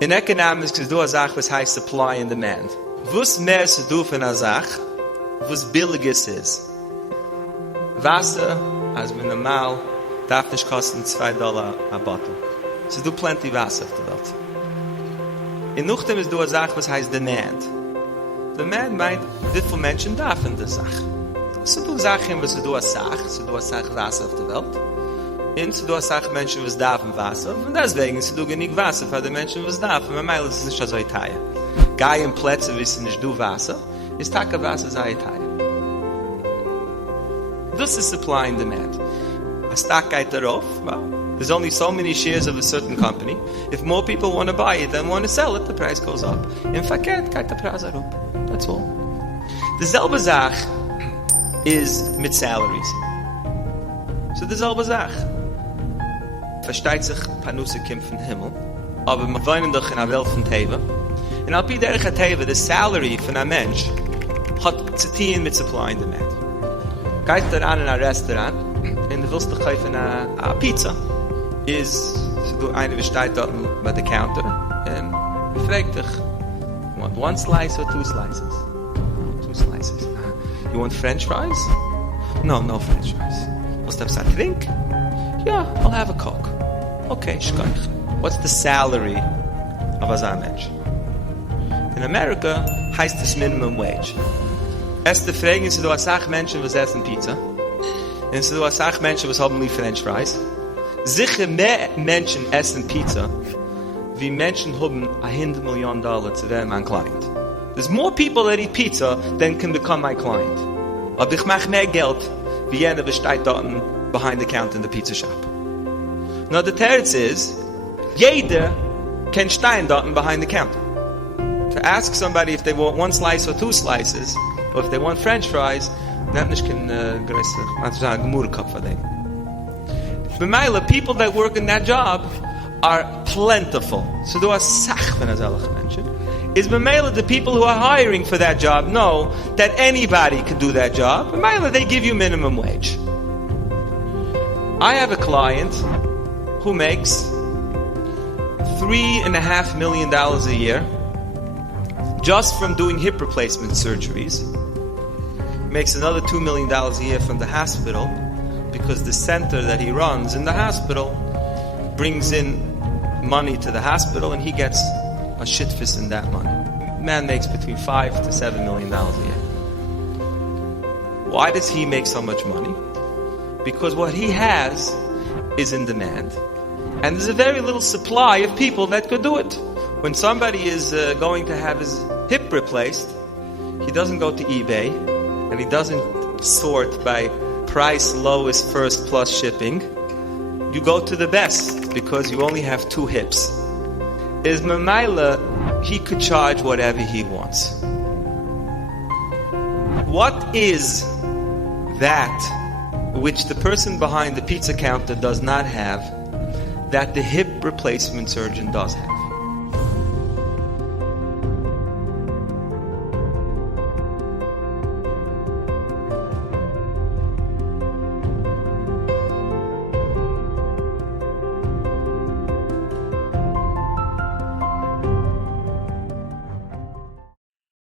In economics is du a Sach, was heißt supply and demand. Was mehr se du von a Sach, was billiges ist. Wasser, als wir normal, darf nicht kosten $2 a bottle. So du plenty Wasser auf der Welt. In Nuchtem ist du a Sach, was heißt demand. Demand meint, wie viele Menschen darfen das Sach. So du Sachen, was du a Sach, so du a Sach Wasser auf der Welt. Und so du a Sach Menschen, was darfen Wasser. Und deswegen so du genug Wasser für die Menschen, was darfen. Man meint, es ist nicht so teuer. Gai in Plätze wissen nicht du Wasser, ist Taka Wasser sei teuer. This is supply and demand. A stock geht darauf, well, there's only so many shares of a certain company. If more people want to buy it than want to sell it, the price goes up. In verkehrt geht der Preis up. That's all. Dieselbe Sach is mit salaries. So dieselbe Sach. Versteht sich Panusse kommt vom Himmel, aber wir wohnen doch in einer Welt von Teva. Und auf die derige Teva, the salary von einem Mensch hat zu tun mit supply and demand. Geht daran in ein Restaurant und du willst dich kaufen eine Pizza. So du eine steht dort bei der Counter und fragt dich, you want one slice or two slices? Two slices. You want French fries? No French fries. Willst du etwas trinken? Yeah, I'll have a Coke. Okay, schkoich. What's the salary of a Mensch? In America heißt es minimum wage. Erste Frage ist, du hast auch Menschen, was essen Pizza. Und du hast auch Menschen, was haben French fries. Sicher mehr Menschen essen Pizza, wie Menschen haben $100 million zu werden mein Client. There's more people that eat pizza than can become my client. Aber ich mache mehr Geld, wie jener, was steht dort behind the counter in the pizza shop. Now the terrorist is, jeder can stehen dort behind the counter. To ask somebody if they want one slice or two slices, or if they want French fries, dann nicht kein größer, man sagt, Gemurkopf von dem. B'meila, people that work in that job are plentiful. So do a sach von solchen Menschen. Is b'meila, the people who are hiring for that job know that anybody can do that job. B'meila, they give you minimum wage. I have a client who makes $3.5 million a year just from doing hip replacement surgeries. Makes another $2 million a year from the hospital because the center that he runs in the hospital brings in money to the hospital and he gets a shitfist in that money. Man makes between $5 to $7 million a year. Why does he make so much money? Because what he has is in demand. And there's a very little supply of people that could do it. When somebody is going to have his hip replaced, he doesn't go to eBay and he doesn't sort by price lowest first plus shipping. You go to the best because you only have two hips. Is Mamaila, he could charge whatever he wants. What is that which the person behind the pizza counter does not have that the hip replacement surgeon does have?